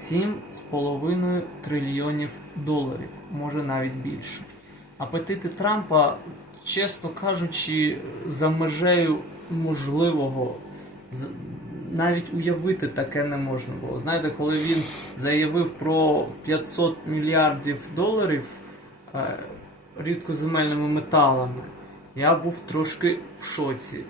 7,5 трильйонів доларів, може навіть більше. Апетити Трампа, чесно кажучи, за межею можливого. Навіть уявити таке не можна було. Знаєте, коли він заявив про 500 мільярдів доларів е, рідкоземельними металами, я був трошки в шоці.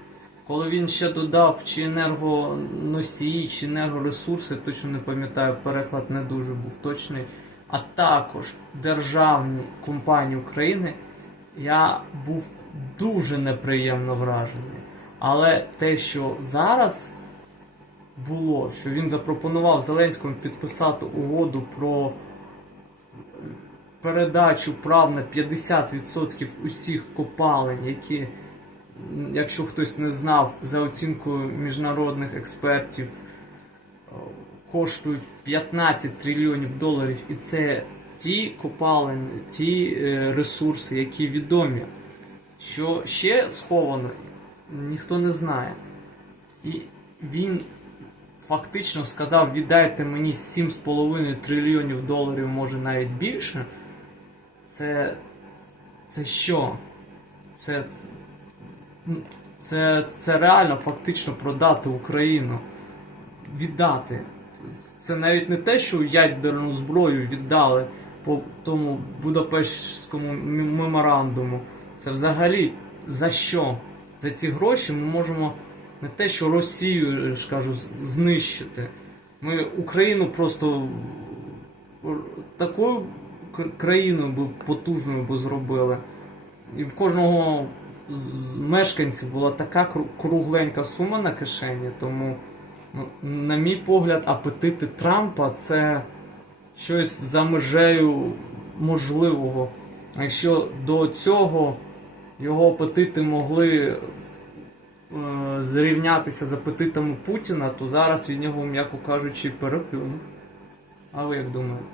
Коли він ще додав чи енергоносії, чи енергоресурси, точно не пам'ятаю, переклад не дуже був точний, а також державні компанії України, я був дуже неприємно вражений. Але те, що зараз було, що він запропонував Зеленському підписати угоду про передачу прав на 50% усіх копалень, які, якщо хтось не знав, за оцінкою міжнародних експертів е, коштують 15 трильйонів доларів, і це ті копалини, ті е, ресурси, які відомі. Що ще сховано, ніхто не знає. І він фактично сказав: віддайте мені 7,5 трильйонів доларів, може навіть більше. Це. Це що? Це. Це, це реально фактично продати Україну. Віддати. Це навіть не те, що ядерну зброю віддали по тому Будапештському меморандуму. Це взагалі за що? За ці гроші ми можемо не те, що Росію ж кажу, знищити. Ми Україну просто такою країною би потужною би зробили. І в кожного з- мешканців була така кругленька сума на кишені, тому, ну, на мій погляд, апетити Трампа це щось за межею можливого. Якщо до цього його апетити могли е, зрівнятися з апетитами Путіна, то зараз від нього, м'яко кажучи, переплюнув. А ви як думаєте?